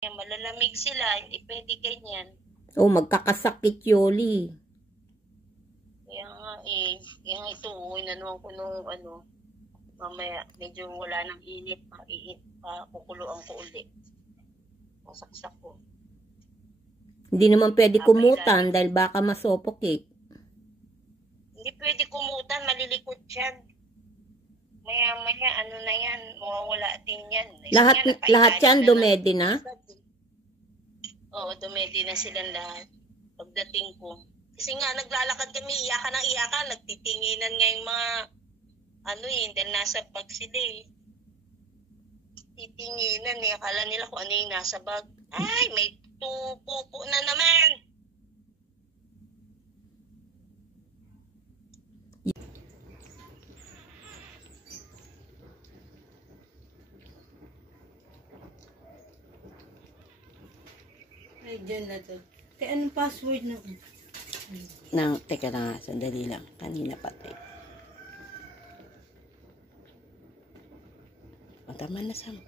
Malalamig sila, hindi pwede ganyan. Oh, magkakasakit, Yoli. Kaya nga kaya nga ito, inanuhan ko nung mamaya, medyo wala nang init, kukuluan ko ulit. Masaksak ko. Hindi naman pwede kumutan dahil baka masopokate. Hindi pwede kumutan, malilikot yan. Maya, na yan, mawawala din yan. Lahat yan dumedi na? Oo, dumedi na silang lahat. Pagdating ko. Kasi nga, naglalakad kami, iyakan, nagtitinginan nga yung mga, dahil nasa bag sila Titinginan akala nila kung ano yung nasa bag. Ay, may tupupo na naman! Ay, dyan na to. Kaya anong password na? Teka na nga, sandali lang. Kanina patay. O, tama na, Sam.